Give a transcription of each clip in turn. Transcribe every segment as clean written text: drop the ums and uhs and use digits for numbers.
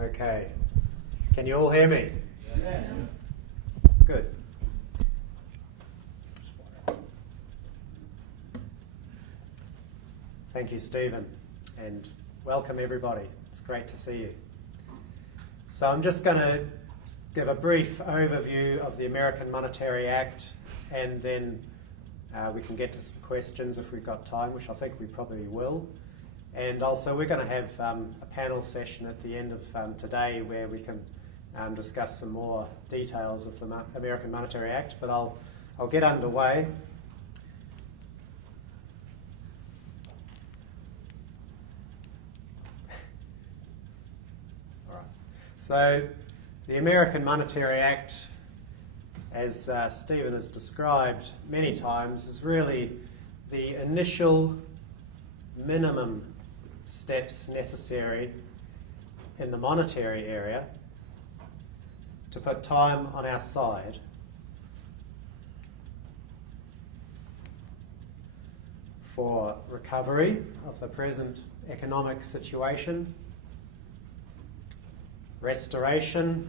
Okay. Can you all hear me? Yeah. Good. Thank you, Stephen, and welcome everybody. It's great to see you. So I'm just going to give a brief overview of the American Monetary Act, and then we can get to some questions if we've got time, which I think we probably will. And also we're going to have a panel session at the end of today where we can discuss some more details of the American Monetary Act, but I'll get underway. All right. So the American Monetary Act, as Stephen has described many times, is really the initial minimum steps necessary in the monetary area to put time on our side for recovery of the present economic situation, restoration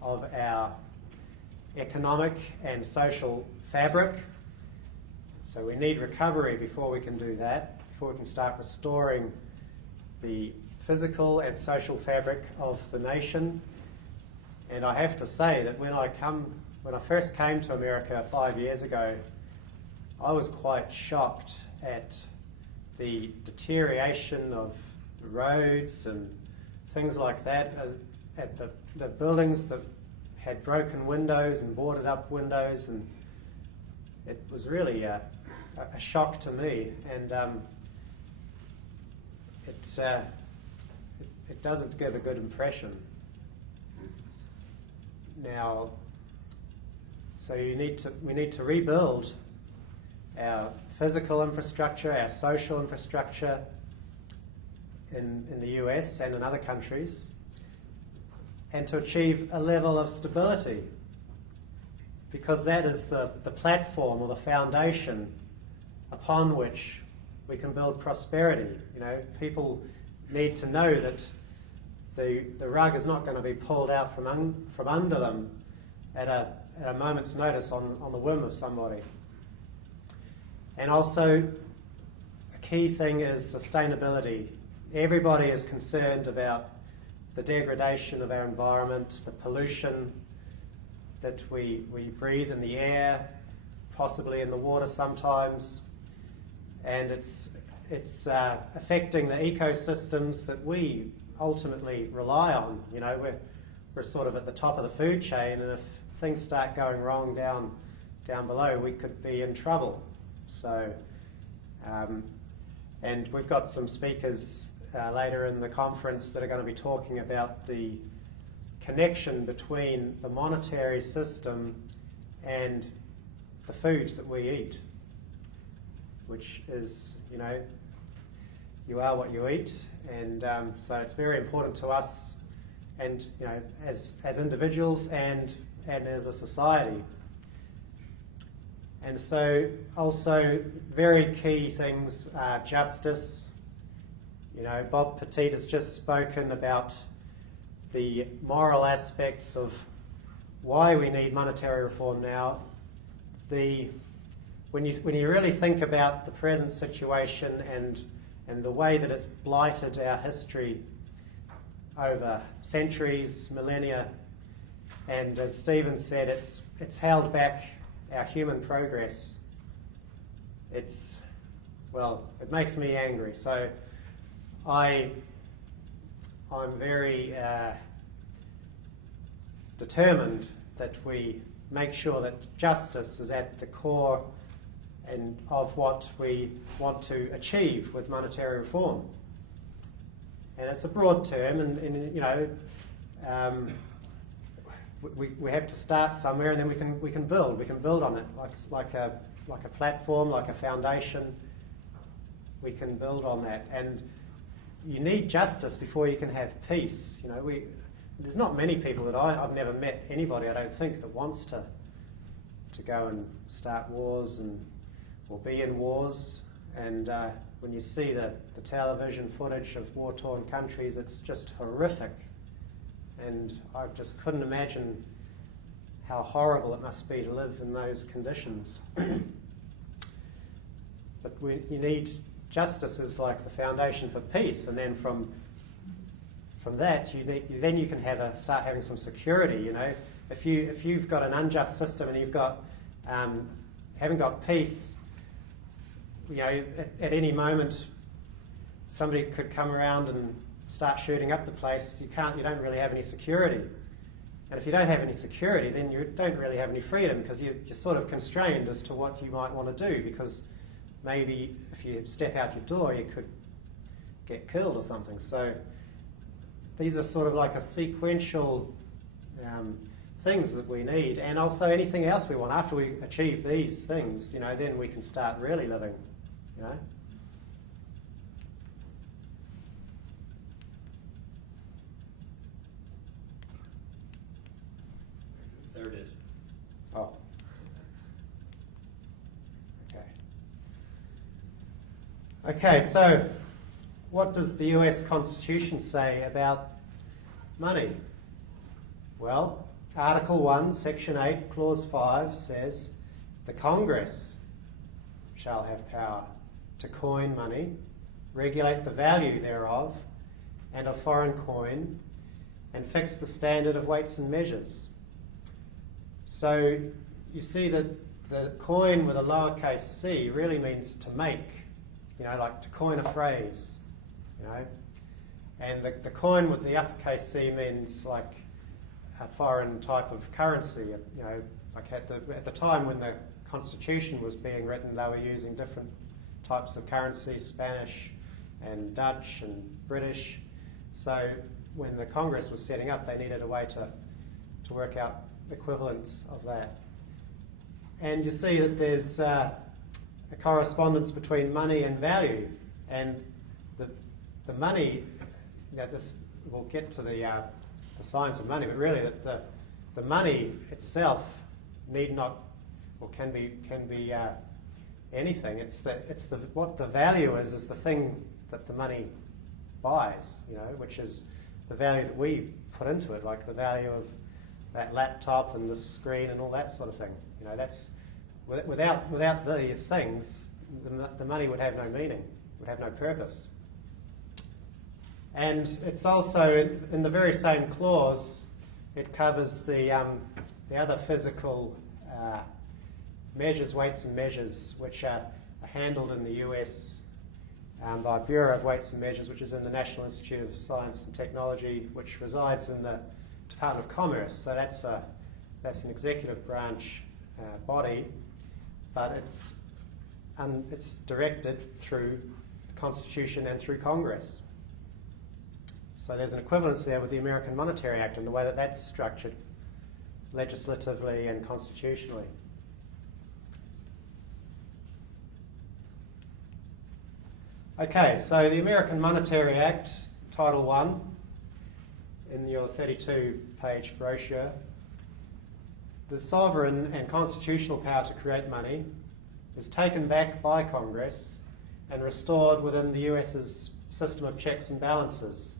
of our economic and social fabric. So we need recovery before we can do that, before we can start restoring the physical and social fabric of the nation. And I have to say that when I first came to America 5 years ago, I was quite shocked at the deterioration of the roads and things like that, at the buildings that had broken windows and boarded up windows, and it was really a shock to me, and it doesn't give a good impression. Now, so we need to rebuild our physical infrastructure, our social infrastructure in the US and in other countries, and to achieve a level of stability, because that is the platform or the foundation upon which we can build prosperity. You know, people need to know that the rug is not going to be pulled out from under them at a moment's notice on the whim of somebody. And also, a key thing is sustainability. Everybody is concerned about the degradation of our environment, the pollution that we breathe in the air, possibly in the water sometimes, and it's affecting the ecosystems that we ultimately rely on. You know, we're sort of at the top of the food chain, and if things start going wrong down below, we could be in trouble. So, and we've got some speakers later in the conference that are going to be talking about the connection between the monetary system and the food that we eat, which is, you know, you are what you eat, and so it's very important to us, and you know, as individuals and as a society. And so also very key things are justice. You know, Bob Petit has just spoken about the moral aspects of why we need monetary reform now. When you really think about the present situation and the way that it's blighted our history over centuries, millennia, and as Stephen said, it's held back our human progress. It makes me angry. So I'm very determined that we make sure that justice is at the core and of what we want to achieve with monetary reform. And it's a broad term, and you know, we have to start somewhere, and then we can build. We can build on it like a platform, like a foundation. We can build on that, and you need justice before you can have peace. You know, there's not many people that I've never met anybody, I don't think, that wants to go and start wars or be in wars. And when you see the television footage of war-torn countries, it's just horrific. and I just couldn't imagine how horrible it must be to live in those conditions. But you need justice is like the foundation for peace, and then from that then you can start having some security. You know, if you've got an unjust system and you've got haven't got peace, you know, at any moment somebody could come around and start shooting up the place. You don't really have any security. And if you don't have any security, then you don't really have any freedom, because you're sort of constrained as to what you might want to do, because maybe if you step out your door, you could get killed or something. So these are sort of like a sequential things that we need, and also anything else we want. After we achieve these things, you know, then we can start really living, you know. Third is. Oh. Okay, so what does the US Constitution say about money? Well, Article 1, Section 8, Clause 5 says, the Congress shall have power to coin money, regulate the value thereof and of foreign coin, and fix the standard of weights and measures. So you see that the coin with a lowercase c really means to make, you know, like to coin a phrase, you know. And the coin with the uppercase c means like a foreign type of currency, you know, like at the time when the Constitution was being written, they were using different types of currency, Spanish and Dutch and British. So when the Congress was setting up, they needed a way to work out equivalents of that. And you see that there's a correspondence between money and value, and the money, you know, this, we'll get to the science of money, but really the money itself need not, or can be anything. What the value is the thing that the money buys, you know, which is the value that we put into it, like the value of that laptop and the screen and all that sort of thing. You know, that's without these things, the money would have no meaning, would have no purpose. And it's also in the very same clause, it covers the other physical measures, weights and measures, which are handled in the US by Bureau of Weights and Measures, which is in the National Institute of Science and Technology, which resides in the Department of Commerce. So that's an executive branch body, but it's directed through the Constitution and through Congress. So there's an equivalence there with the American Monetary Act and the way that that's structured legislatively and constitutionally. Okay, so the American Monetary Act, Title I, in your 32-page brochure, the sovereign and constitutional power to create money is taken back by Congress and restored within the US's system of checks and balances,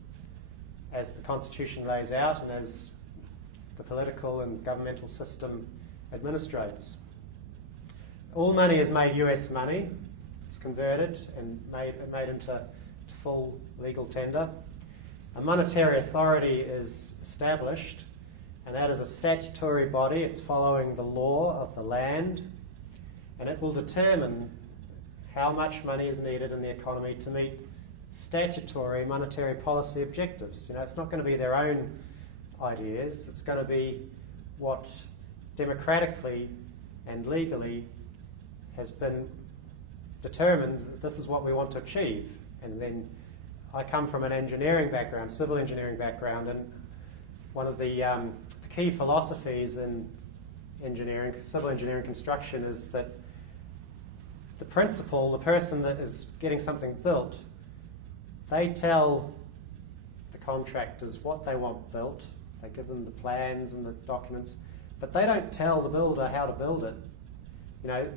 as the Constitution lays out and as the political and governmental system administrates. All money is made US money. It's converted and made into full legal tender. A monetary authority is established, and that is a statutory body. It's following the law of the land, and it will determine how much money is needed in the economy to meet statutory monetary policy objectives. You know, it's not going to be their own ideas. It's going to be what democratically and legally has been determined that this is what we want to achieve. And then I come from an engineering background, civil engineering background, and one of the key philosophies in engineering, civil engineering construction, is that the principal, the person that is getting something built, they tell the contractors what they want built. They give them the plans and the documents, but they don't tell the builder how to build it. You know,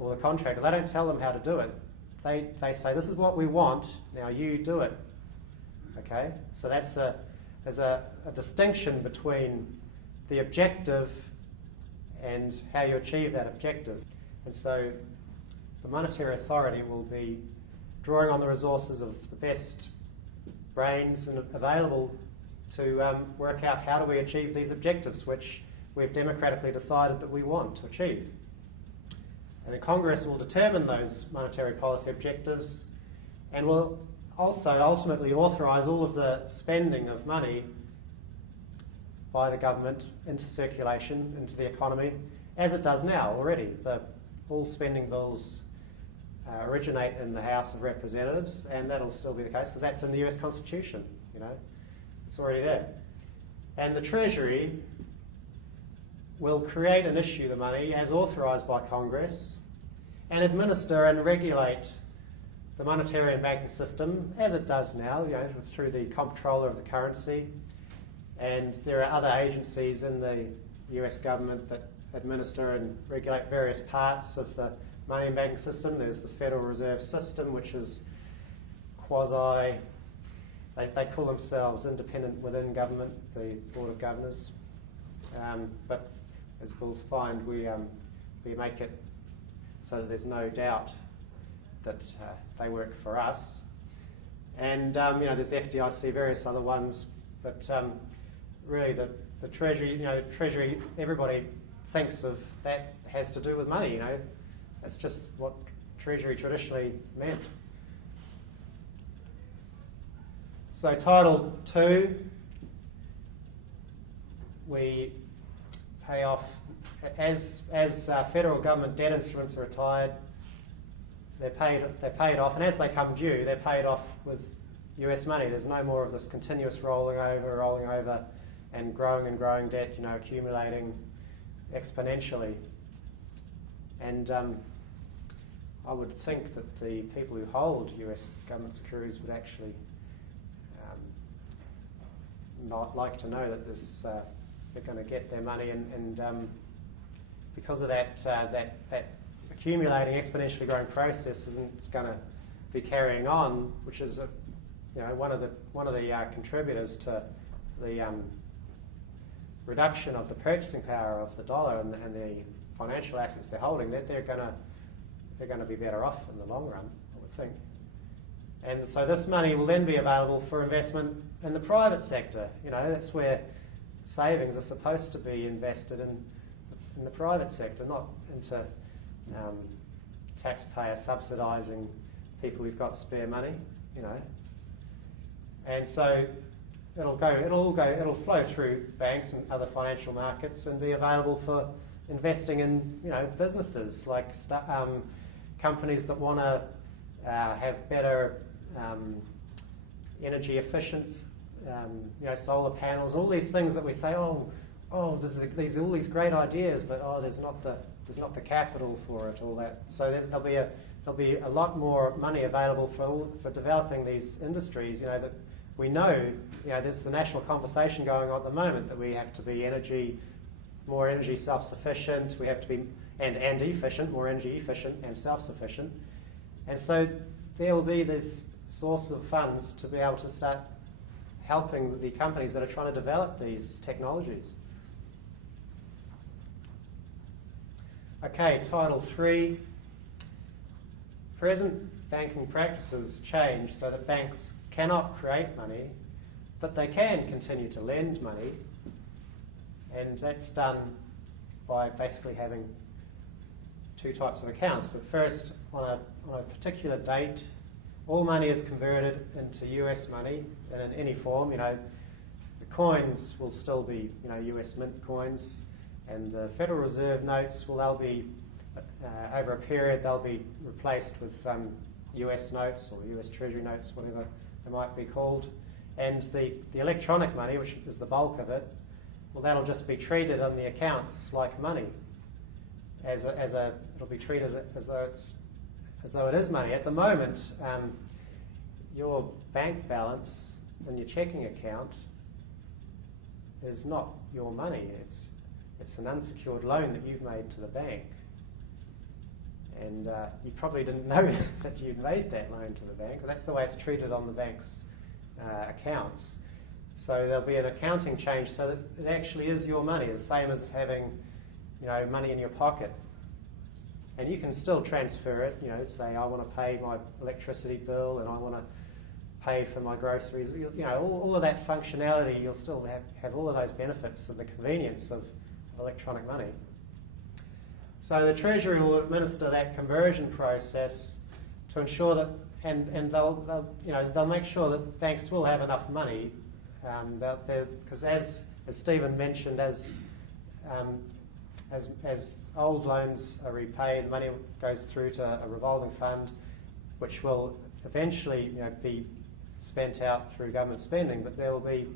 or the contractor, they don't tell them how to do it. They say, this is what we want, now you do it. Okay? So that's there's a distinction between the objective and how you achieve that objective. And so the monetary authority will be drawing on the resources of the best brains available to work out how do we achieve these objectives, which we've democratically decided that we want to achieve. And the Congress will determine those monetary policy objectives and will also ultimately authorise all of the spending of money by the government into circulation, into the economy, as it does now already. All spending bills originate in the House of Representatives, and that'll still be the case because that's in the US Constitution, It's already there. And the Treasury will create and issue the money as authorised by Congress and administer and regulate the monetary and banking system as it does now, through the comptroller of the currency. And there are other agencies in the US government that administer and regulate various parts of the money and banking system. There's the Federal Reserve System, which is quasi, they call themselves independent within government, the Board of Governors. But as we'll find, we make it so that there's no doubt that they work for us. And there's FDIC, various other ones, but really the Treasury, everybody thinks of that has to do with money, That's just what Treasury traditionally meant. So Title II, we pay off, as federal government debt instruments are retired, they're paid off, and as they come due, they're paid off with US money. There's no more of this continuous rolling over, and growing debt, accumulating exponentially. And I would think that the people who hold US government securities would actually not like to know that they're going to get their money, and because of that accumulating, exponentially growing process isn't going to be carrying on, which is one of the contributors to the reduction of the purchasing power of the dollar and the financial assets they're holding. That they're going to be better off in the long run, I would think. And so this money will then be available for investment in the private sector. That's where savings are supposed to be invested in the private sector, not into taxpayer subsidising people who've got spare money. And so it'll flow through banks and other financial markets and be available for investing in businesses like companies that want to have better energy efficient, solar panels, all these things that we say, these are all these great ideas, but there's not the capital for it, all that. So there'll be a lot more money available for developing these industries. That we know, there's the national conversation going on at the moment that we have to be more energy self-sufficient. We have to be and efficient, more energy efficient and self-sufficient. And so there will be this source of funds to be able to start helping the companies that are trying to develop these technologies. Okay, Title III. Present banking practices change so that banks cannot create money, but they can continue to lend money, and that's done by basically having two types of accounts. But first, on a particular date, all money is converted into US money, and in any form. The coins will still be US mint coins, and the Federal Reserve notes, they'll be over a period they'll be replaced with US notes or US Treasury notes, whatever they might be called. And the electronic money, which is the bulk of it, that'll just be treated on the accounts like money. It'll be treated as though it is money. At the moment, your bank balance in your checking account is not your money. It's an unsecured loan that you've made to the bank. And you probably didn't know that you'd made that loan to the bank. But that's the way it's treated on the bank's accounts. So there'll be an accounting change so that it actually is your money, the same as having, money in your pocket. And you can still transfer it, say I want to pay my electricity bill and I want to pay for my groceries. All of that functionality, you'll still have all of those benefits of the convenience of electronic money. So the Treasury will administer that conversion process to ensure that, and they'll make sure that banks will have enough money, because as Stephen mentioned, as old loans are repaid, money goes through to a revolving fund, which will eventually be spent out through government spending. But there'll be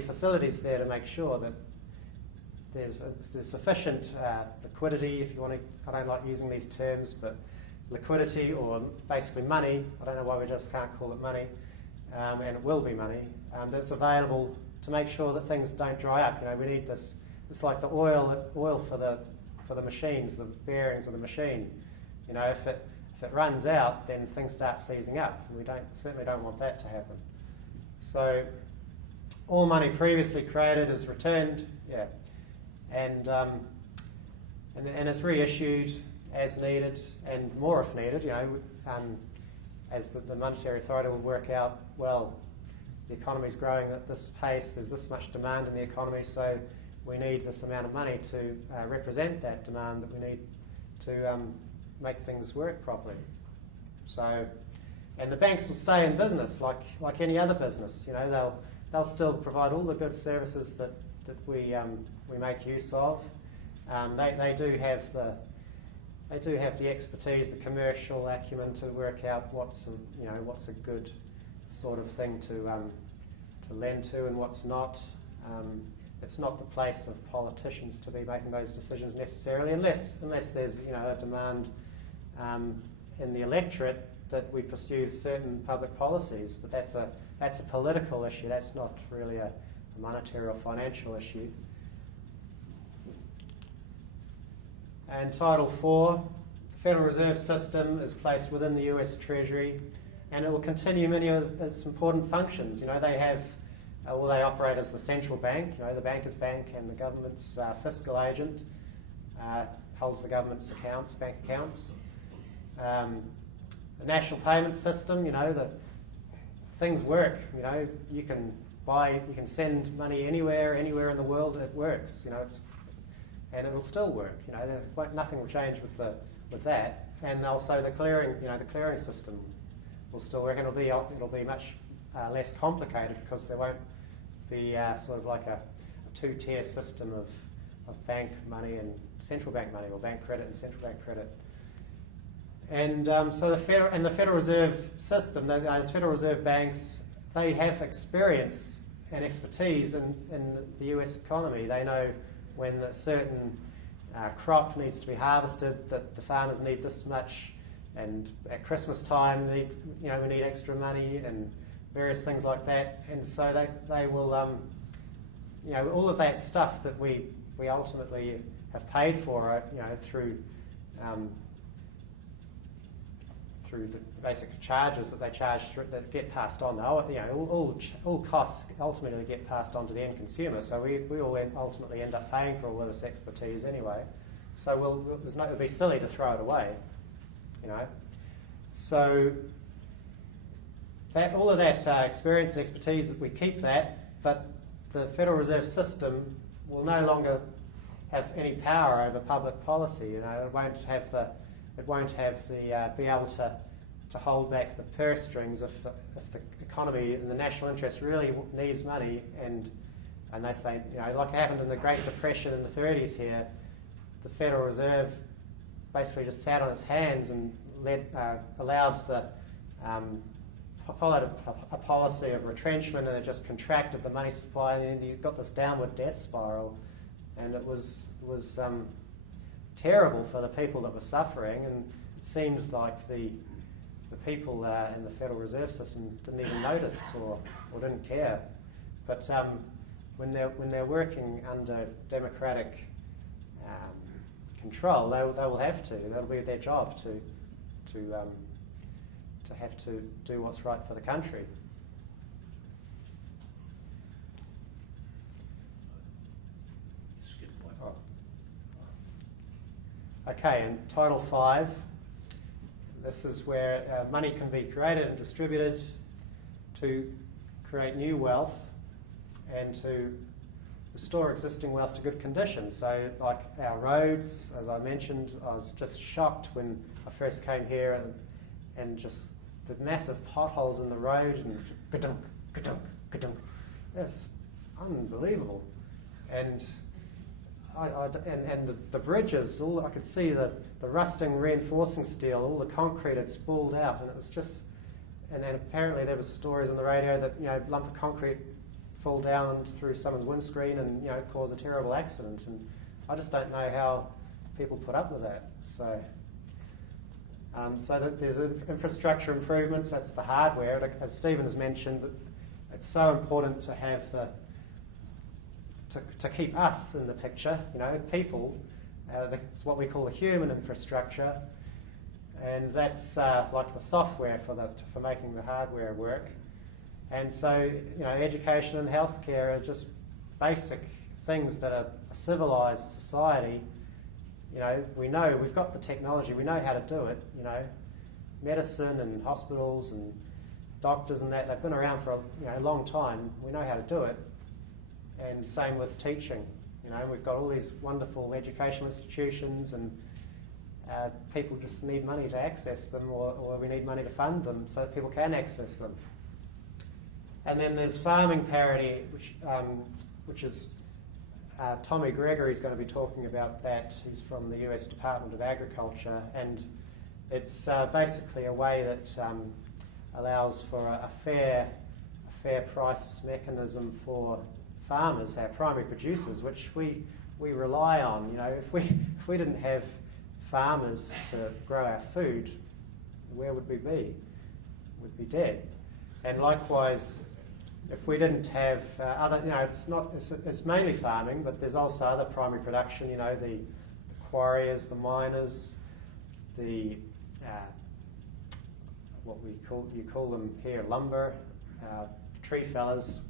facilities there to make sure that there's sufficient liquidity, if you want to. I don't like using these terms, but liquidity, or basically money. I don't know why we just can't call it money, and it will be money that's available to make sure that things don't dry up. We need this. It's like the oil for the machines, the bearings of the machine. If it runs out, then things start seizing up, and we certainly don't want that to happen. So all money previously created is returned, and it's reissued as needed, and more if needed. As the monetary authority will work out, well, the economy's growing at this pace. There's this much demand in the economy, so we need this amount of money to represent that demand that we need to make things work properly. So, and the banks will stay in business like any other business. They'll still provide all the good services that we make use of. They do have the expertise, the commercial acumen to work out what's a good sort of thing to lend to and what's not. It's not the place of politicians to be making those decisions necessarily, unless there's a demand in the electorate that we pursue certain public policies. But that's a political issue. That's not really a monetary or financial issue. And Title 4, the Federal Reserve System is placed within the US Treasury, and it will continue many of its important functions. They operate as the central bank, the banker's bank, and the government's fiscal agent, holds the government's accounts, bank accounts. The national payment system, things work. You can send money anywhere in the world, and it works. And it will still work. Nothing will change with that. And also the clearing system will still work, and it'll be much less complicated, because there won't be sort of like a two-tier system of bank money and central bank money, or bank credit and central bank credit. And so the Federal Reserve System, those Federal Reserve banks, they have experience and expertise in the US economy. They know when a certain crop needs to be harvested, that the farmers need this much, and at Christmas time we need extra money, and various things like that. And so they will, all of that stuff that we ultimately have paid for, through the basic charges that they charge that get passed on. All costs ultimately get passed on to the end consumer. So we all ultimately end up paying for all of this expertise anyway. So it would be silly to throw it away, So all of that experience and expertise, we keep that, but the Federal Reserve System will no longer have any power over public policy. It won't have the be able to hold back the purse strings if the economy and the national interest really needs money, and they say, like happened in the Great Depression in the 30s here, the Federal Reserve basically just sat on its hands and followed a policy of retrenchment, and it just contracted the money supply, and you got this downward debt spiral, and it was terrible for the people that were suffering. And it seemed like the people in the Federal Reserve System didn't even notice or didn't care. But when they're working under democratic control, they will have to. That'll be their job to have to do what's right for the country. Okay, in Title 5, this is where money can be created and distributed to create new wealth and to restore existing wealth to good condition. So like our roads, as I mentioned, I was just shocked when I first came here and just the massive potholes in the road and ka-dunk, ka-dunk, ka-dunk. It's unbelievable. And the bridges, all I could see the rusting reinforcing steel, all the concrete had spooled out, and it was just. And then apparently there were stories on the radio that a lump of concrete fall down through someone's windscreen and cause a terrible accident. And I just don't know how people put up with that. So that there's infrastructure improvements. That's the hardware. As Stephen has mentioned, it's so important to have to keep us in the picture. People. It's what we call the human infrastructure. And that's like the software for making the hardware work. And so, education and healthcare are just basic things that a civilized society, we know we've got the technology, we know how to do it. Medicine and hospitals and doctors and that, they've been around for a long time. We know how to do it. And same with teaching. We've got all these wonderful educational institutions, and people just need money to access them, or we need money to fund them so that people can access them. And then there's farming parity, which is Tommy Gregory's going to be talking about that. He's from the US Department of Agriculture, and it's basically a way that allows for a fair price mechanism for farmers, our primary producers, which we rely on. If we didn't have farmers to grow our food, where would we be? We'd be dead. And likewise, if we didn't have other, it's mainly farming, but there's also other primary production. The quarriers, the miners, the you call them here lumber, tree fellas.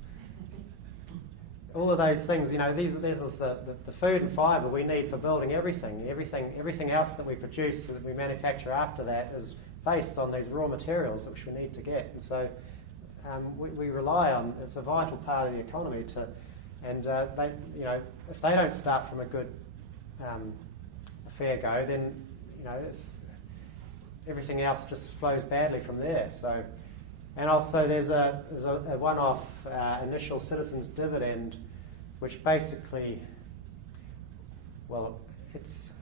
All of those things, this is the food and fibre we need for building everything. Everything else that we produce, that we manufacture after that, is based on these raw materials which we need to get. And so we rely on, it's a vital part of the economy if they don't start from a fair go, then everything else just flows badly from there. So. And also there's a one-off initial citizens dividend, which basically, it's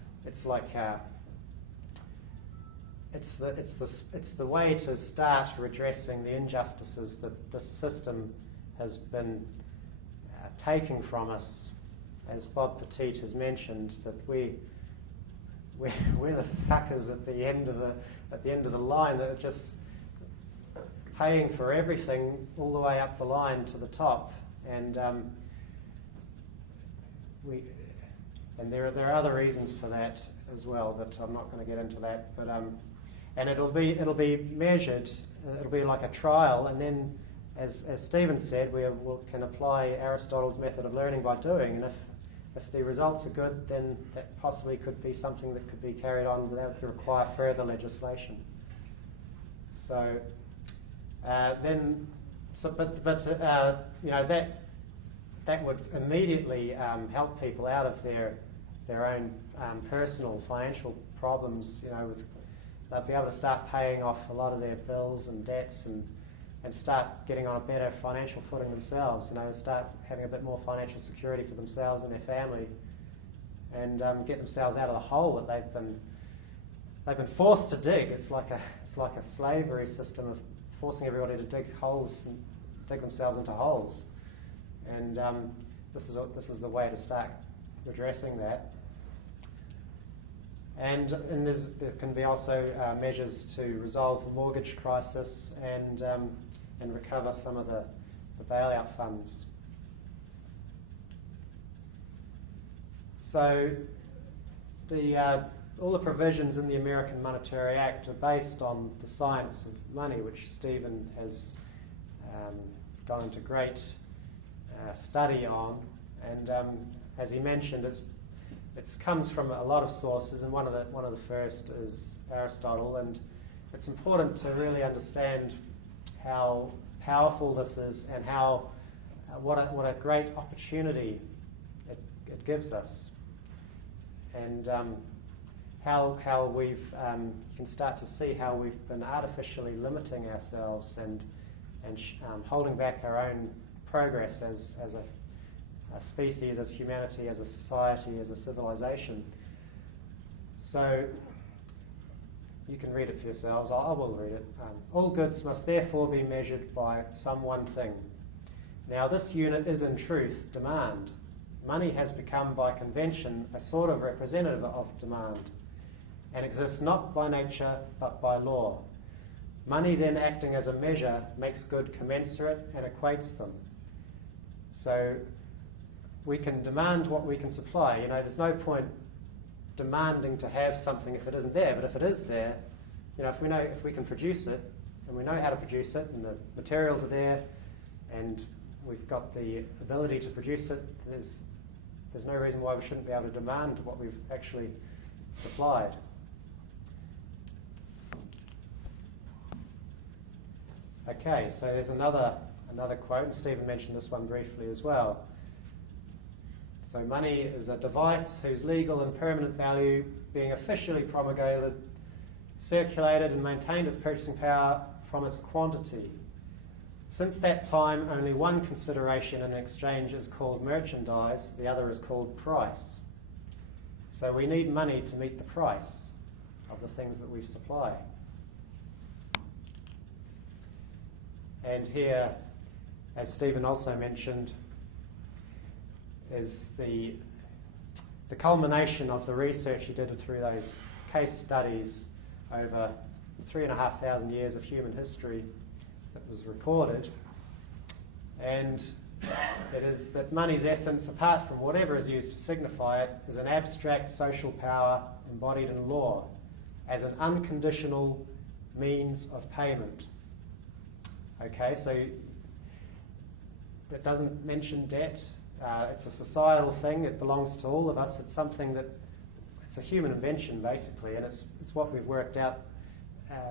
the way to start redressing the injustices that the system has been taking from us. As Bob Petit has mentioned, that we're the suckers at the end of the line that are just paying for everything all the way up the line to the top, and there are other reasons for that as well, but I'm not going to get into that. But and it'll be measured. It'll be like a trial, and then, as Stephen said, we can apply Aristotle's method of learning by doing. And if the results are good, then that possibly could be something that could be carried on without require further legislation. So. That would immediately help people out of their own personal financial problems. They'll be able to start paying off a lot of their bills and debts, and start getting on a better financial footing themselves. Start having a bit more financial security for themselves and their family, and get themselves out of the hole that they've been forced to dig. It's like a slavery system of forcing everybody to dig holes and dig themselves into holes, and this is the way to start redressing that. And there can be also measures to resolve the mortgage crisis and recover some of the bailout funds. So all the provisions in the American Monetary Act are based on the science of money, which Stephen has gone into great study on. And as he mentioned, it comes from a lot of sources, and one of the first is Aristotle, and it's important to really understand how powerful this is and how what a great opportunity it gives us, and how we've you can start to see how we've been artificially limiting ourselves and holding back our own progress as a species, as humanity, as a society, as a civilization. So you can read it for yourselves. I will read it. All goods must therefore be measured by some one thing. Now this unit is in truth demand. Money has become by convention a sort of representative of demand, and exists not by nature but by law. Money then acting as a measure makes good commensurate and equates them. So we can demand what we can supply. There's no point demanding to have something if it isn't there, but if it is there, if we can produce it, and we know how to produce it, and the materials are there, and we've got the ability to produce it, there's no reason why we shouldn't be able to demand what we've actually supplied. Okay, so there's another quote, and Stephen mentioned this one briefly as well. So money is a device whose legal and permanent value, being officially promulgated, circulated and maintained its purchasing power from its quantity. Since that time, only one consideration in exchange is called merchandise, the other is called price. So we need money to meet the price of the things that we supply. And here, as Stephen also mentioned, is the culmination of the research he did through those case studies over 3,500 years of human history that was recorded. And it is that money's essence, apart from whatever is used to signify it, is an abstract social power embodied in law as an unconditional means of payment. Okay, so that doesn't mention debt. It's a societal thing. It belongs to all of us. It's something that, it's a human invention basically, and it's what we've worked out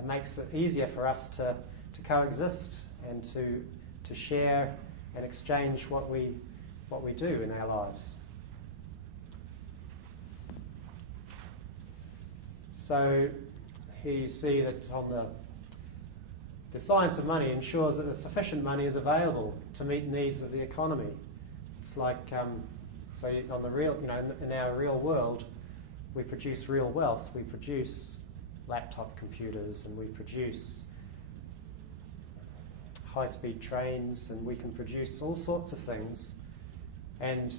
makes it easier for us to coexist and to share and exchange what we do in our lives. So here you see that on the science of money ensures that sufficient money is available to meet needs of the economy. It's like, so on the real, in our real world, we produce real wealth. We produce laptop computers, and we produce high-speed trains, and we can produce all sorts of things. And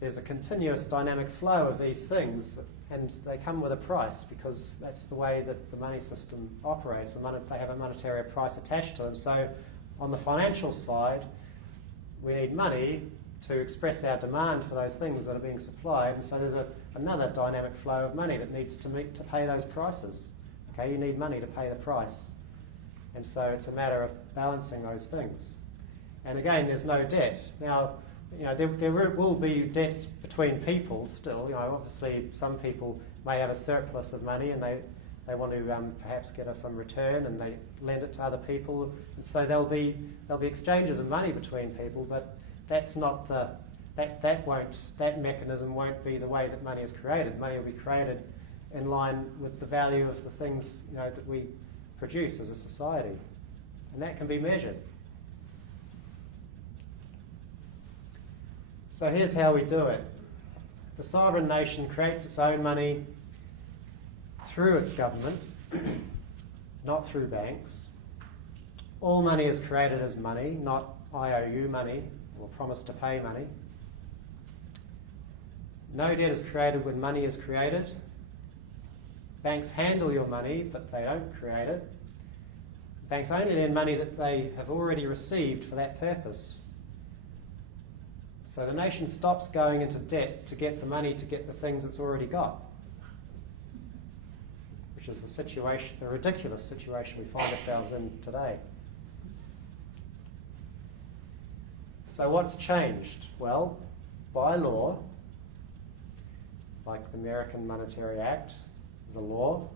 there's a continuous dynamic flow of these things, and they come with a price because that's the way that the money system operates. They have a monetary price attached to them. So on the financial side, we need money to express our demand for those things that are being supplied, and so there's another dynamic flow of money that needs to pay those prices. Okay, you need money to pay the price, and so it's a matter of balancing those things. And again, there's no debt. Now, there will be debts between people still. Obviously, some people may have a surplus of money and they want to perhaps get some return, and they lend it to other people, and so there'll be exchanges of money between people, but that's not that mechanism won't be the way that money is created. Money will be created in line with the value of the things that we produce as a society, and that can be measured. So here's how we do it. The sovereign nation creates its own money through its government, not through banks. All money is created as money, not IOU money, or promise to pay money. No debt is created when money is created. Banks handle your money, but they don't create it. Banks only lend money that they have already received for that purpose. So the nation stops going into debt to get the money to get the things it's already got, which is the ridiculous situation we find ourselves in today. So what's changed? Well, by law, like the American Monetary Act is a law.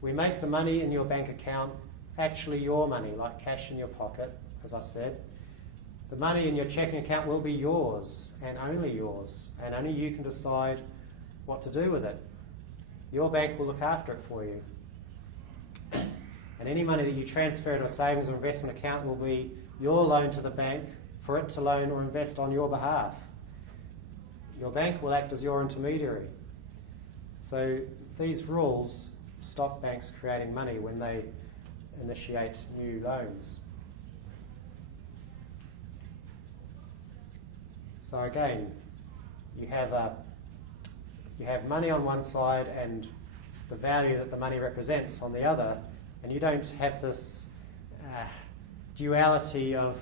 We make the money in your bank account actually your money, like cash in your pocket, as I said. The money in your checking account will be yours, and only you can decide what to do with it. Your bank will look after it for you. And any money that you transfer to a savings or investment account will be your loan to the bank for it to loan or invest on your behalf. Your bank will act as your intermediary. So these rules stop banks creating money when they initiate new loans. So again, you have money on one side and the value that the money represents on the other, and you don't have this duality of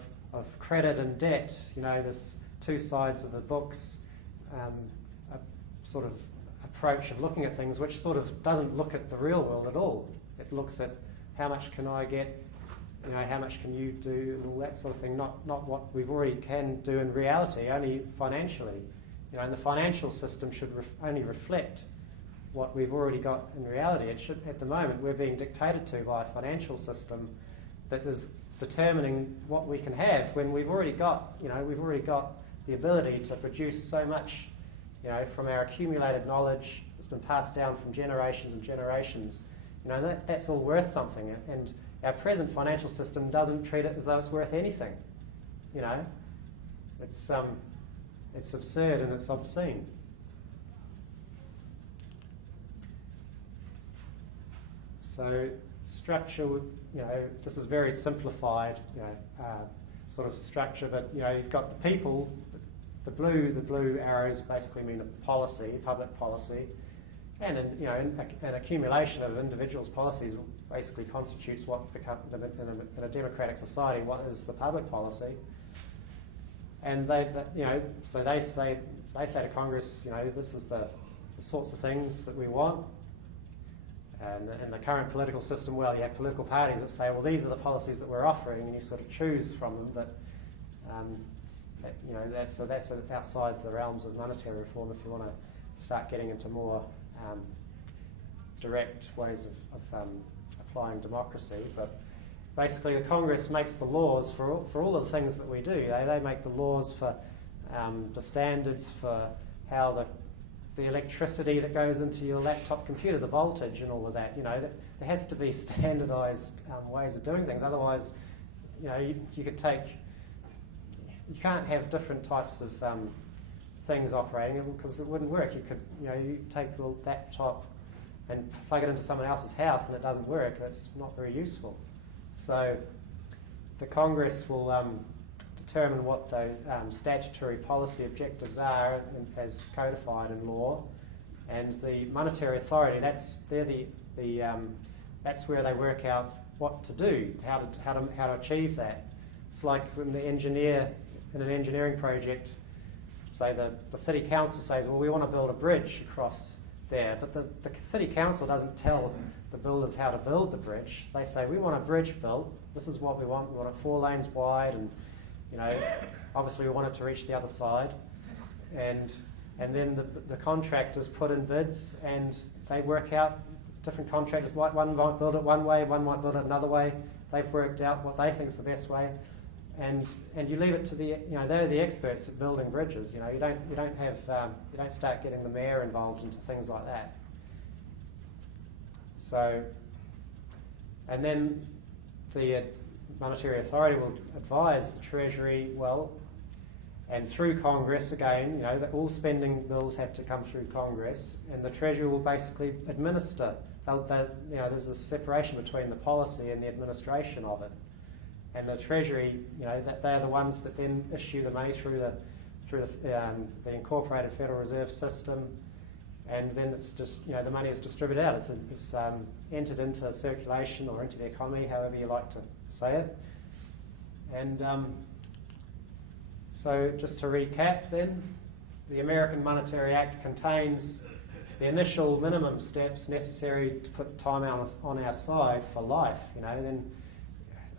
credit and debt. You know, there's two sides of the books, a sort of approach of looking at things which sort of doesn't look at the real world at all. It looks at how much can I get, you know, how much can you do, and all that sort of thing, not what we've already can do in reality, only financially. You know, and the financial system should only reflect what we've already got in reality. It should, at the moment, we're being dictated to by a financial system that is determining what we can have when we've already got, you know, the ability to produce so much, you know, from our accumulated knowledge that's been passed down from generations and generations. You know, that's all worth something, and our present financial system doesn't treat it as though it's worth anything. You know, it's absurd and it's obscene. So structure, you know, this is very simplified, you know, sort of structure, but you know, you've got the people. The blue arrows basically mean the policy, public policy, and you know, an accumulation of individuals' policies basically constitutes what become in a democratic society what is the public policy. And you know, so they say to Congress, you know, this is the sorts of things that we want. And in the current political system, well, you have political parties that say, well, these are the policies that we're offering, and you sort of choose from them. But you know, that's outside the realms of monetary reform. If you want to start getting into more direct ways of applying democracy, but basically the Congress makes the laws for all of the things that we do. They make the laws for the standards for how the electricity that goes into your laptop computer, the voltage and all of that. You know, there has to be standardised ways of doing things. Otherwise, you know, you can't have different types of things operating because it wouldn't work. You take your laptop and plug it into someone else's house and it doesn't work. That's not very useful. So the Congress will determine what the statutory policy objectives are as codified in law, and the monetary authority, that's where they work out what to do, how to achieve that. It's like when the engineer in an engineering project, say the city council says, well, we want to build a bridge across there, but the city council doesn't tell the builders how to build the bridge. They say, we want a bridge built, this is what we want it 4 lanes wide, and you know, obviously we want it to reach the other side, and then the contractors put in bids, and they work out, different contractors, one might build it one way, one might build it another way. They've worked out what they think is the best way, and you leave it to the, you know, they're the experts at building bridges. You know, you don't start getting the mayor involved into things like that. So, and then the monetary authority will advise the Treasury, well, and through Congress again, you know, that all spending bills have to come through Congress, and the Treasury will basically administer. You know, there's a separation between the policy and the administration of it, and the Treasury, you know, they're the ones that then issue the money through the incorporated Federal Reserve System, and then it's just, you know, the money is distributed out. It's entered into circulation or into the economy, however you like to say it. And so just to recap then, the American Monetary Act contains the initial minimum steps necessary to put time on our side for life. You know, then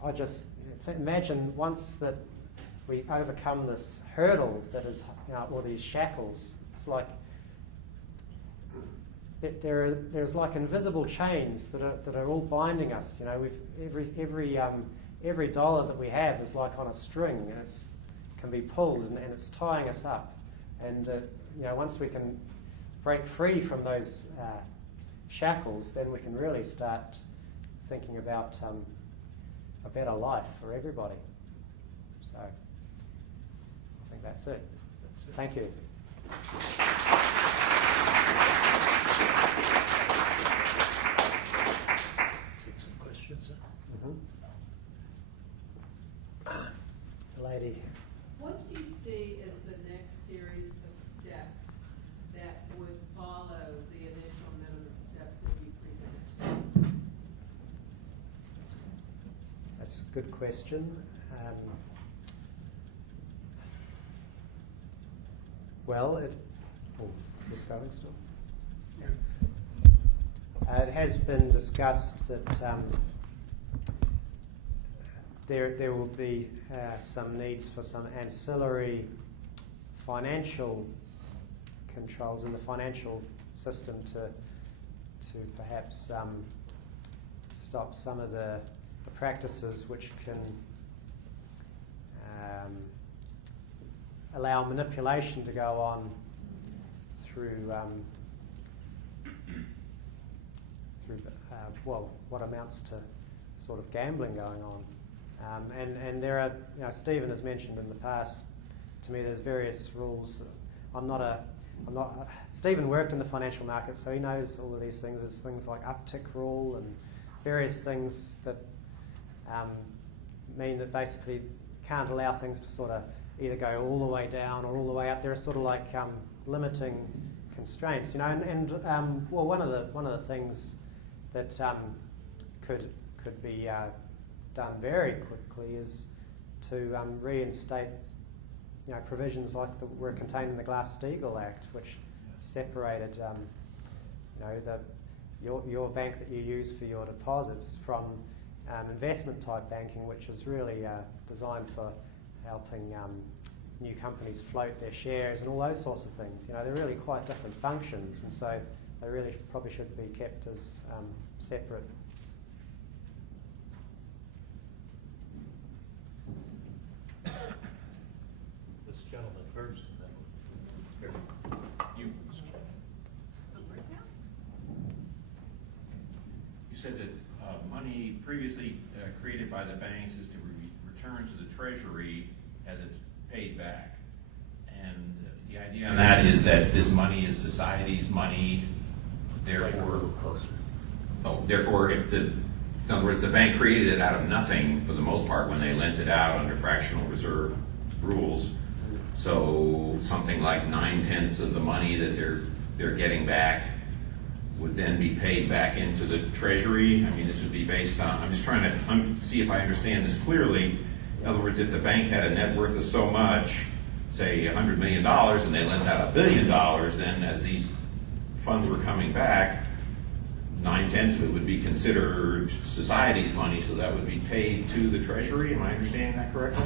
I just imagine once that we overcome this hurdle that is, you know, or these shackles, it's like, there's like invisible chains that are all binding us. You know, every dollar that we have is like on a string, and can be pulled, and it's tying us up. And you know, once we can break free from those shackles, then we can really start thinking about a better life for everybody. So I think that's it. Thank you. Take some questions. The lady. What do you see as the next series of steps that would follow the initial minimum steps that you presented? That's a good question. Well, is this going still? It has been discussed that there will be some needs for some ancillary financial controls in the financial system to perhaps stop some of the practices which can allow manipulation to go on through what amounts to sort of gambling going on. And there are, you know, Stephen has mentioned in the past to me, there's various rules. Stephen worked in the financial market, so he knows all of these things. There's things like uptick rule and various things that mean that basically can't allow things to sort of either go all the way down or all the way up. There are sort of like limiting constraints, you know. And one of the things that could be done very quickly is to reinstate, you know, provisions like were contained in the Glass-Steagall Act, which separated, you know, your bank that you use for your deposits from investment type banking, which is really designed for helping new companies float their shares and all those sorts of things. You know, they're really quite different functions, and so they really probably should be kept as separate. This gentleman first, and then You said that money previously created by the banks is to return to the Treasury as it's paid back. And the idea on that is that this money is society's money, therefore, in other words, the bank created it out of nothing for the most part when they lent it out under fractional reserve rules. So something like 9/10 of the money that they're getting back would then be paid back into the Treasury. I mean, this would be based on, I'm just trying to see if I understand this clearly. In other words, if the bank had a net worth of so much, say $100 million, and they lent out $1 billion, then as these funds were coming back, 9/10 of it would be considered society's money, so that would be paid to the Treasury. Am I understanding that correctly?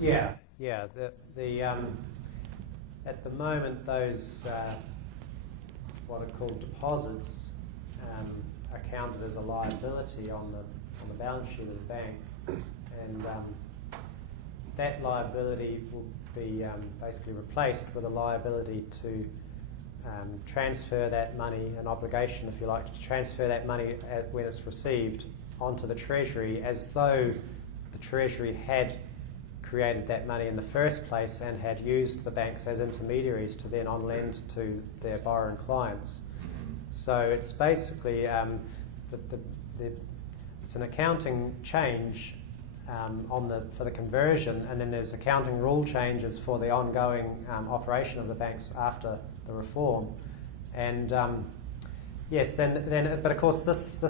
Yeah. At the moment, those what are called deposits are counted as a liability on the balance sheet of the bank, and that liability will be basically replaced with a liability to transfer that money, an obligation, if you like, to transfer that money when it's received onto the Treasury, as though the Treasury had created that money in the first place and had used the banks as intermediaries to then on-lend to their borrowing clients. So it's basically it's an accounting change for the conversion, and then there's accounting rule changes for the ongoing operation of the banks after the reform. And yes, then but of course this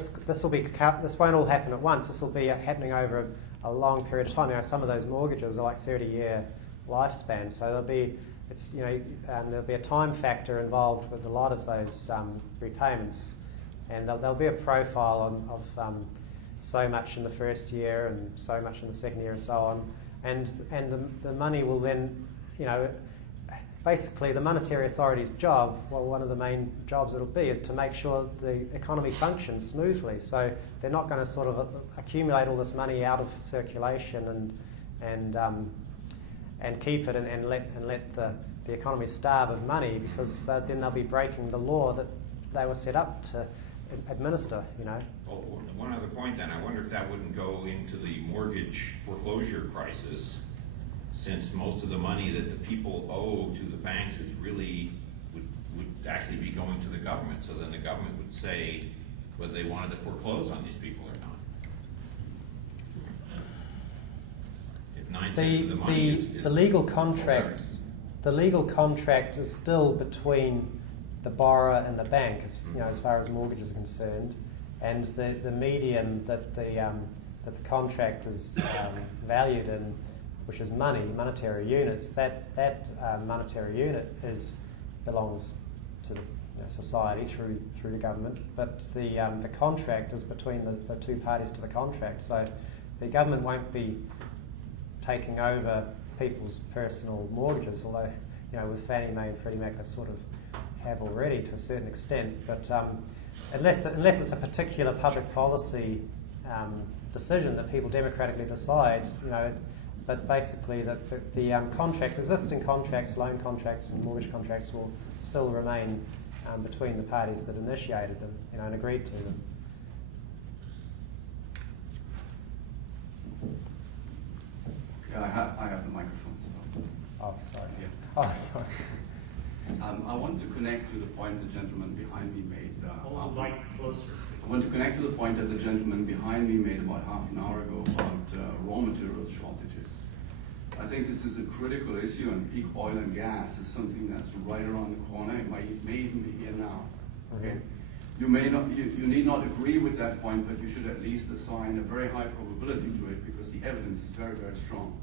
won't all happen at once. This will be happening over a long period of time. You know, some of those mortgages are like 30-year lifespans, so there'll be a time factor involved with a lot of those repayments, and there'll be a profile of so much in the first year and so much in the second year and so on, and the money will then, you know, basically the monetary authority's job, well, one of the main jobs it'll be, is to make sure the economy functions smoothly. So they're not going to sort of accumulate all this money out of circulation and keep it and let the economy starve of money, because then they'll be breaking the law that they were set up to administer, you know. Well, one other point then, I wonder if that wouldn't go into the mortgage foreclosure crisis, since most of the money that the people owe to the banks is really, would actually be going to the government. So then the government would say whether they wanted to foreclose on these people or not. If 9/10 of the money is the legal contracts, the legal contract is still between the borrower and the bank, as you know, as far as mortgages are concerned, and the medium that the contract is valued in, which is monetary units. That monetary unit belongs to the society through the government, but the contract is between the two parties to the contract. So the government won't be taking over people's personal mortgages, although with Fannie Mae and Freddie Mac they sort of have already to a certain extent. But unless it's a particular public policy decision that people democratically decide, but basically that the contracts, existing contracts, loan contracts and mortgage contracts will still remain between the parties that initiated them, and agreed to them. Okay, I have the microphone. So. Oh, sorry. Yeah. Oh, sorry. I want to connect to the point the gentleman behind me made. Hold the mic closer. I want to connect to the point that the gentleman behind me made about half an hour ago about raw materials shortages. I think this is a critical issue, and peak oil and gas is something that's right around the corner. It may even be here now. Okay, you need not agree with that point, but you should at least assign a very high probability to it because the evidence is very, very strong.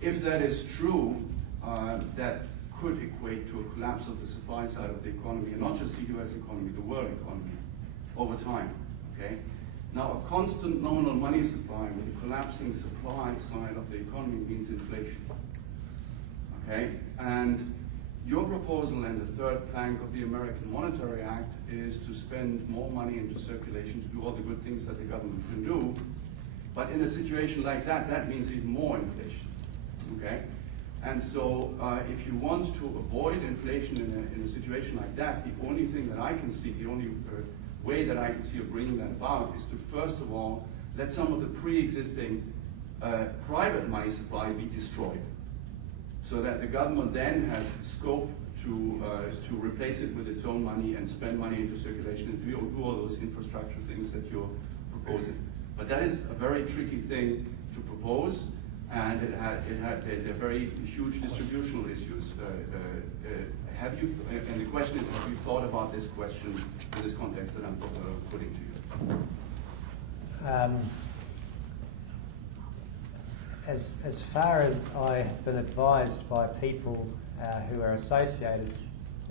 If that is true, that could equate to a collapse of the supply side of the economy, and not just the U.S. economy, the world economy, over time. Okay. Now, a constant nominal money supply with a collapsing supply side of the economy means inflation. Okay, and your proposal and the third plank of the American Monetary Act is to spend more money into circulation to do all the good things that the government can do. But in a situation like that, that means even more inflation. Okay, and so if you want to avoid inflation in a situation like that, the only thing that I can see, the only way that I can see of bringing that about is to first of all let some of the pre-existing private money supply be destroyed, so that the government then has scope to replace it with its own money and spend money into circulation and do all those infrastructure things that you're proposing. But that is a very tricky thing to propose, and they're very huge distributional issues. And the question is, have you thought about this question in this context that I'm putting to you? As far as I have been advised by people who are associated,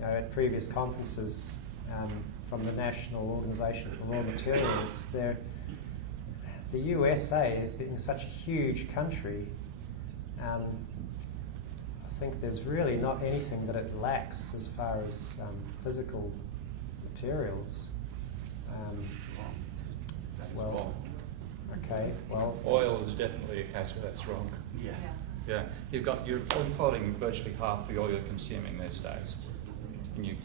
at previous conferences from the National Organization for Raw Materials, the USA, being such a huge country, I think there's really not anything that it lacks as far as physical materials. Okay, well... Oil is definitely a case where that's wrong. Yeah. Yeah, you're importing virtually half the oil you're consuming these days. And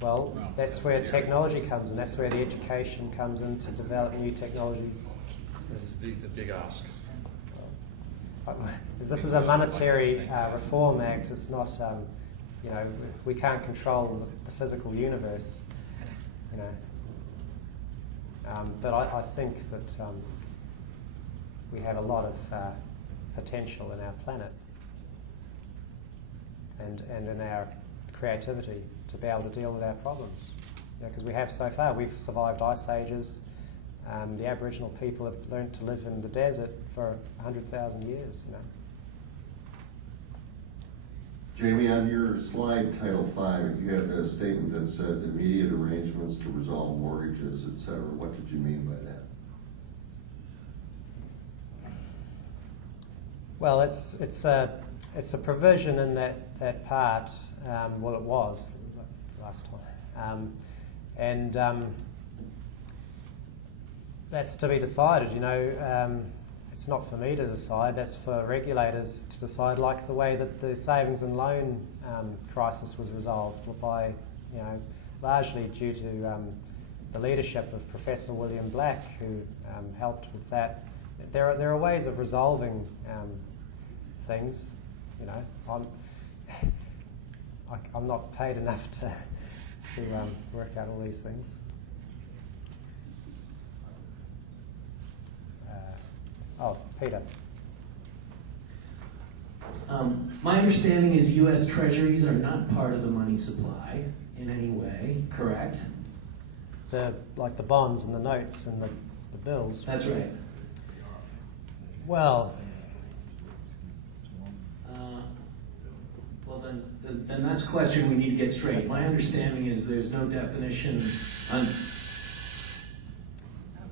Well, that's where technology comes in. That's where the education comes in to develop new technologies. the big ask. This is a monetary reform act. It's not, we can't control the physical universe, But I think that we have a lot of potential in our planet and in our creativity to be able to deal with our problems. Because we have so far. We've survived ice ages. The Aboriginal people have learned to live in the desert for 100,000 years, Jamie, on your slide, Title 5, you had a statement that said immediate arrangements to resolve mortgages, etc. What did you mean by that? Well, it's it's a provision in that part. Well, it was last time, and that's to be decided. It's not for me to decide. That's for regulators to decide. Like the way that the savings and loan crisis was resolved by, largely due to the leadership of Professor William Black, who helped with that. There are ways of resolving things. I'm not paid enough to work out all these things. Peter. My understanding is U.S. Treasuries are not part of the money supply in any way, correct? Like the bonds and the notes and the bills. That's right. Well, then that's a question we need to get straight. My understanding is there's no definition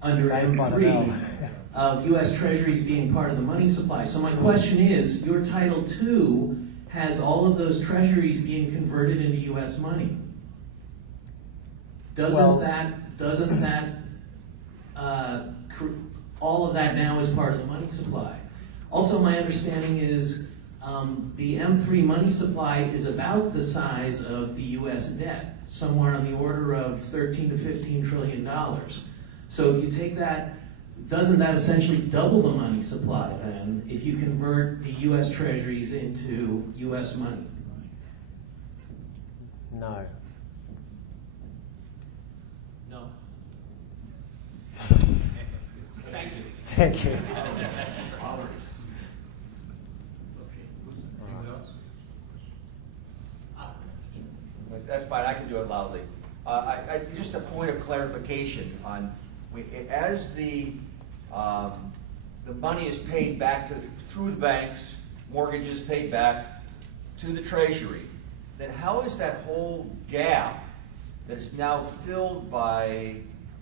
under M3 of U.S. Treasuries being part of the money supply. So my question is, your Title II has all of those treasuries being converted into U.S. money. Doesn't that all of that now is part of the money supply? Also, my understanding is the M3 money supply is about the size of the U.S. debt, somewhere on the order of $13 to $15 trillion. So if you take that, doesn't that essentially double the money supply then, if you convert the U.S. Treasuries into U.S. money? No. No. Thank you. Thank you. That's fine, I can do it loudly. Just a point of clarification on, as the money is paid back through the banks, mortgages paid back to the Treasury, then how is that whole gap that is now filled by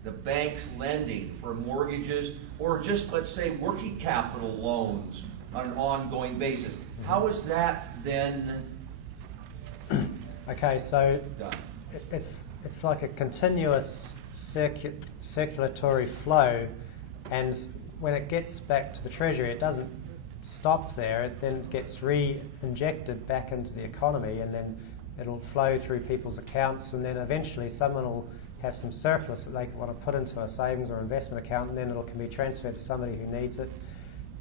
the banks lending for mortgages or just, let's say, working capital loans on an ongoing basis, how is that then Okay, so done? it's like a continuous circulatory flow, and when it gets back to the Treasury, it doesn't stop there. It then gets re-injected back into the economy, and then it'll flow through people's accounts, and then eventually someone will have some surplus that they want to put into a savings or investment account, and then it can be transferred to somebody who needs it.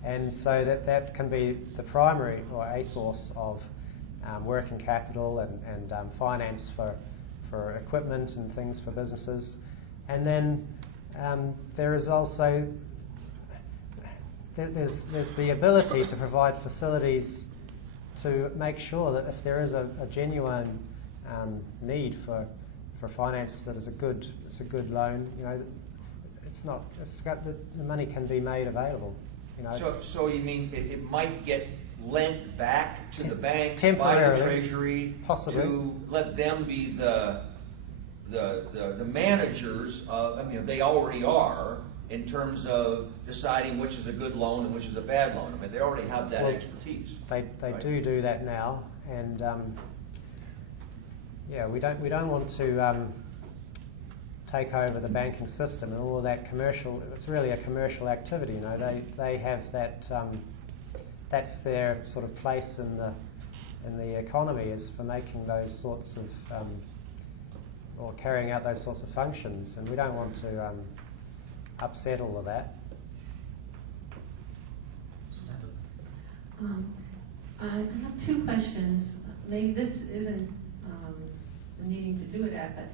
And so that can be the primary or a source of working capital and finance for equipment and things for businesses. And then there is also there's the ability to provide facilities to make sure that if there is a genuine need for finance that is a good loan, the money can be made available. So you mean it might get lent back to the bank by the Treasury, possibly, to let them be the managers of, they already are in terms of deciding which is a good loan and which is a bad loan. They already have that expertise. They right? do that now, and we don't want to take over the banking system and all of that commercial. It's really a commercial activity. They have that. That's their sort of place in the economy, is for making those sorts of or carrying out those sorts of functions, and we don't want to upset all of that. I have two questions. Maybe this isn't the meeting to do it at, but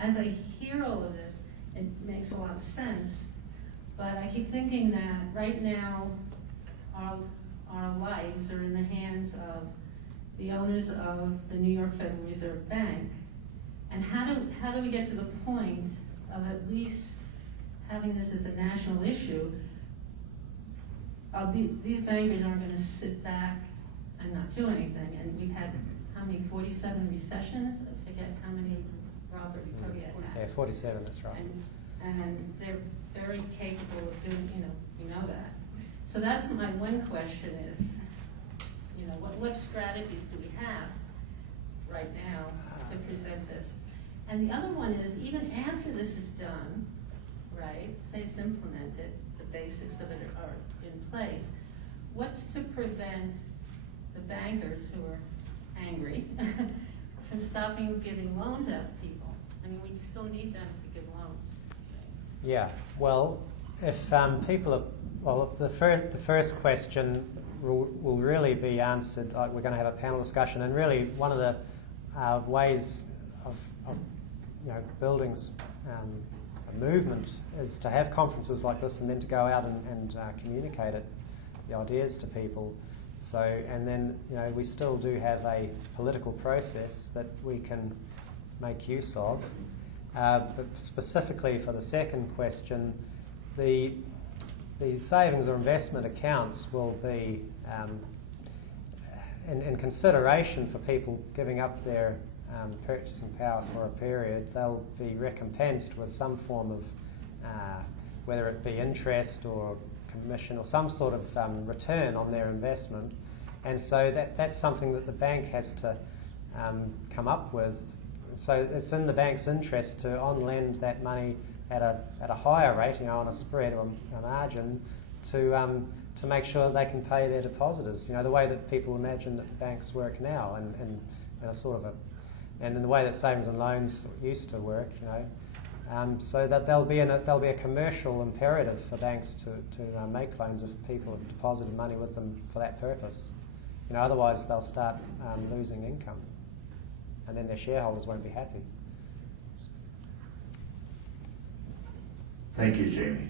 as I hear all of this, it makes a lot of sense. But I keep thinking that right now our lives are in the hands of the owners of the New York Federal Reserve Bank. And how do we get to the point of at least having this as a national issue? These bankers aren't going to sit back and not do anything. And we've had, how many, 47 recessions? I forget how many, Robert, you probably had. Yeah, 47, that's right. And they're very capable of doing, we know that. So that's my one question is, You know, what strategies do we have right now to present this? And the other one is, even after this is done, right, say it's implemented, the basics of it are in place, what's to prevent the bankers who are angry from stopping giving loans out to people? I mean, we still need them to give loans. Yeah, well, if people have, well, the first question will really be answered. We're going to have a panel discussion, and really one of the ways of you know, building a movement is to have conferences like this, and then to go out and communicate it, the ideas to people. So, and then, you know, we still do have a political process that we can make use of. But specifically for the second question, the savings or investment accounts will be in consideration for people giving up their purchasing power for a period. They'll be recompensed with some form of, whether it be interest or commission or some sort of return on their investment. And so that's something that the bank has to come up with. So it's in the bank's interest to on-lend that money at a higher rate, you know, on a spread or a margin, to make sure that they can pay their depositors. You know, the way that people imagine that banks work now, and a sort of and in the way that savings and loans used to work, you know, so that there'll be a commercial imperative for banks to make loans if people have deposited money with them for that purpose. You know, otherwise they'll start losing income, and then their shareholders won't be happy. Thank you, Jamie.